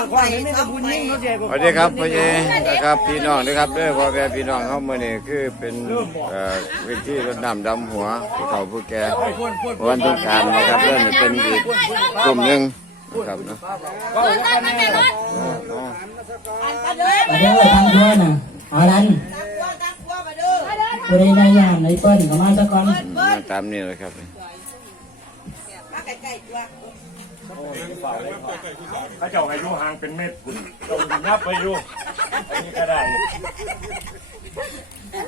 องใบสองใบสวัสดีครับพ่อเยนะครับพี่น้องนะครับเด้อพ่อแม่พี่น้องเขาเมื่อนี้คือเป็นเอ่อเวิธีรดน้ำดำหัวผู้เฒ่าผู้แก่วันต้องการนะครับเรื่องนี้เป็นอีกกลุ่มหนึ่งนะครับเนาะเด้อมาเด้อนน่ะอารันบรัวมาเด้อผู้ใดได้ย่างในเปิ้นก็มาซะก่อนมาตามนี้เลยครับมาใกล้ๆตัว ถ้าเจ้าอายุห่างเป็นเม็ดคุณเจ้านับไปอยู่อันนี้ก็ได้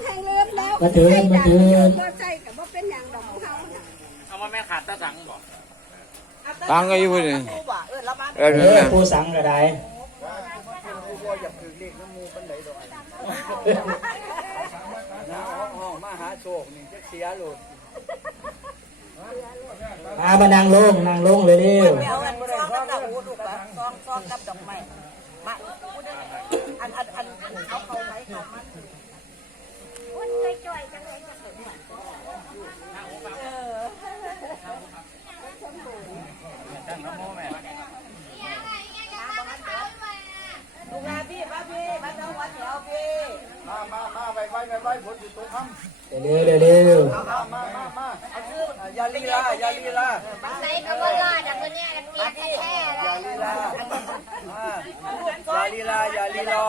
แห้งเลือดแล้วมาเถินมาเถินก็ใจกับว่าเป็นอย่างดอกของเขาน่ะตังก็อยู่นี่ครูบ่เออละมาเออเอนี่อนะผู้สังก็ได้ มามานั่งลงนั่งลงเลยเร็วไปเอาอันซองกับดอกหูลูกละซองซองกับดอกไม้มาอันอันอันเอาเขาไว้เขามันคนเคยจ่อยจังเลยจะเกิดเหมือนลูกลาพี่มาพี่มาเจ้าวัดแถวพี่เร็วเร็วเร็วอย่า ลีลาอย่าลีลาใส่กับว่าลาดักตัวเนี้ยดักเจี๊ยบแท้ๆแล้วอย่าลีลาอย่าลีลา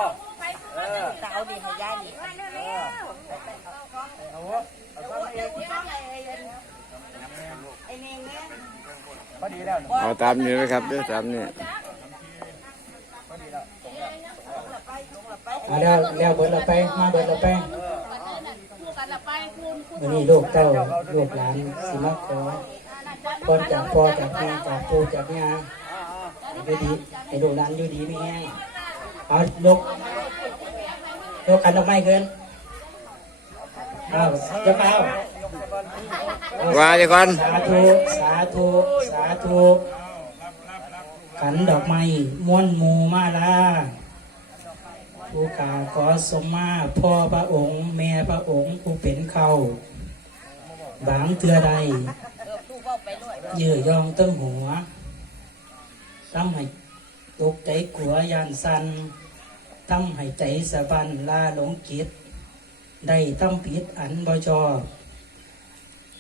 เออจะเอาดีให้ยายดิไอ้เน่งเนี่ยเอาตามนี้เลยครับเด้อตามนี้มาแล้วแล้วเบิดละไปมาเบิดละไป วันนี้ลูกเต้าลูกหลานสิมาขอพรจากพ่อจากแม่จากปู่จากย่าให้ดีให้ลูกหลานอยู่ดีไม่แห้งเอายกยกกันดอกไม้เกินเอายกเอาว่าเดี๋ยวก่อนสาธุสาธุสาธุขันดอกไม้ม้วนหมูมาลา ผู้กาขอสมมาพ่อพระองค์ แม่พระองค์ผู้เป็นเขาบางเตือใดเยื่อยองตั้งหัวทำให้ตกใจกลัวยานสันทำให้ใจสะบันลาหลงกิจได้ทำผิดอันบ่ชอ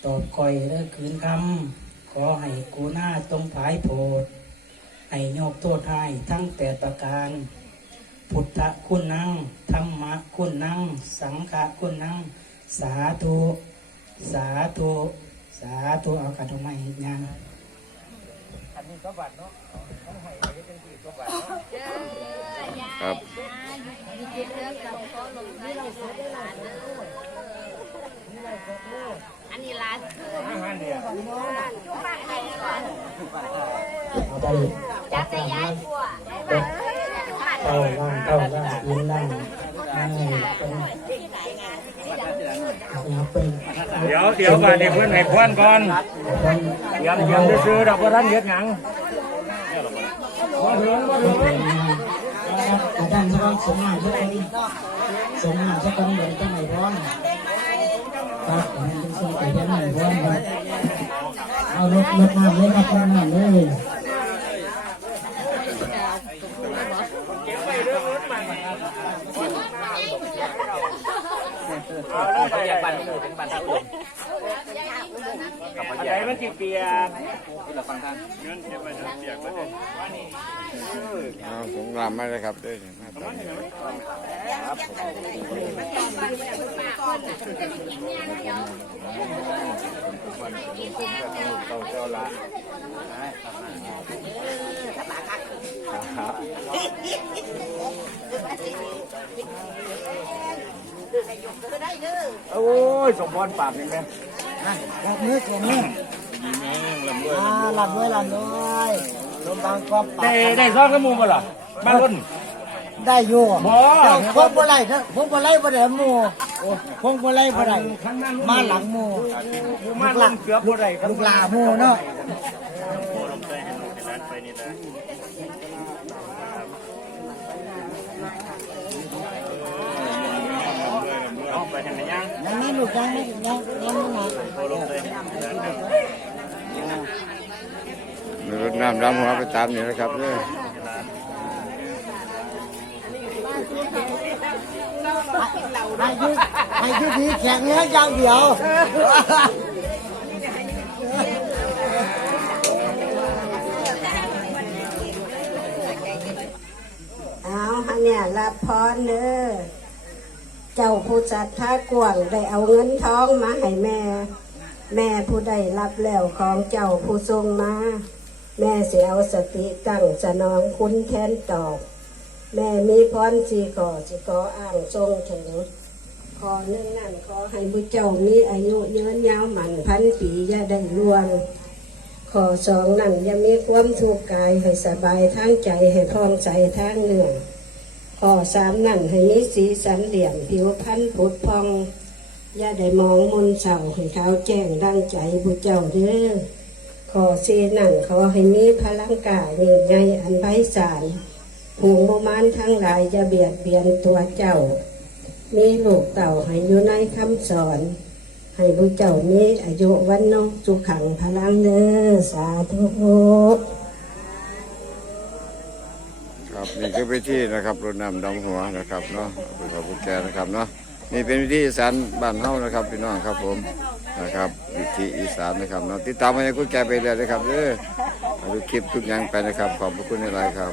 ตอบคอยและคืนคำขอให้กูหน้าตรงผายโพดให้โยกโทษให้ทั้งแปดประการ พุทธคุณนังธรรมะคุณนัง สังฆคุณนัง สาธุ สาธุ สาธุ เอากระทงไม้ยังครับอันนี้ร้านเอาไปจับแต่ย้ายกลัวเต้าล่างเต้าล่างอินล่างนี่เป็น เอาไปเดี๋ยวเดี๋ยวก่อนเดี๋ยวเพื่อนให้พวนก่อนเป็นเตรียมเตรียซื้อดอกบัวท่านเฮ็ดหยังบ่ถึงบ่ถึงเป็นนอาจารย์จะต้องสมงานสักคนสมงานสักคนเดี๋ยวจะไหนพร้อมครับเดี๋ยวจะส่งไปจะไหนพร้อมครับเอารถรถน้ำเลยครับรถน้ำเลย อันไหนมันสิเปียกเอาผมรำมาเลยครับด้อมาตามนี้เต้าเจ้าละโอ้ยสมพรปากนี่แม่ รับมือขอมืออ่ารับด้วยรับด้วยลมบางความปาได้กได้ซองกระมูบ่ล่ะมารุ่นได้อยู่บ่เจ้าพวงบ่ไล่ครับพวงบ่ไล่บ่ได้หมู่พวงบ่ไล่บ่ได้ข้างหน้ามาหลังหมู่มาลุ่นเกือบบ่ได้ครับลูกหลาหมู่เนาะ เอาไปทางไหนยังยังนี่หลูกยังนี่ยังยังนี่นะรดน้ำดำหัวไปตามนี้เลยครับเด้อให้ยุดีแข็งเนื้อยางเดียวเอาฮะเนี่ยรับพรเด้อ เจ้าผู้จัดท่ากวงได้เอาเงินทองมาให้แม่ แม่ผู้ได้รับแล้วของเจ้าผู้ทรงมา แม่เสียเอาสติตั้งสนองคุณแทนตอบ แม่มีพรสีก่อสิก่ออ้างทรงถึงขอหนึ่งนั่นขอให้บุเจ้ามีอายุยืนยาวหมันพันปีอย่าได้ล่วงขอสองนั่นอย่ามีความทุกข์กายให้สบายทั้งใจให้พร้อมใจทั้งเนื้อ ขอสามนั่นให้มีสีสันเหลี่ยม ผิวพันธุ์ผุดพอง อย่าได้มองมุนเสาให้เขาแจ้งดังใจบุเจ้าเด้อขอสีนั่นขอให้มีพลังกายยิ่งใหญ่อันไพศาลผูกโมมานทั้งหลายจะเบียดเบียนตัวเจ้า มีลูกเต่าให้อยู่ในคำสอน ให้บุเจ้ามีอายุวันนกสุขังพลังเด้อสาธุ ครับนี่คือวิธีนะครับรดน้ำดำหัวนะครับเนาะผู้เขาผู้แก่นะครับเนาะนี่เป็นวิธีอีสานบ้านเฮานะครับพี่น้องครับผมนะครับวิธีอีสานนะครับเนาะติดตามมาให้คุณแก่ไปเรื่อยนะครับเออดูคลิปทุกอย่างไปนะครับขอบพระคุณในไลายครับ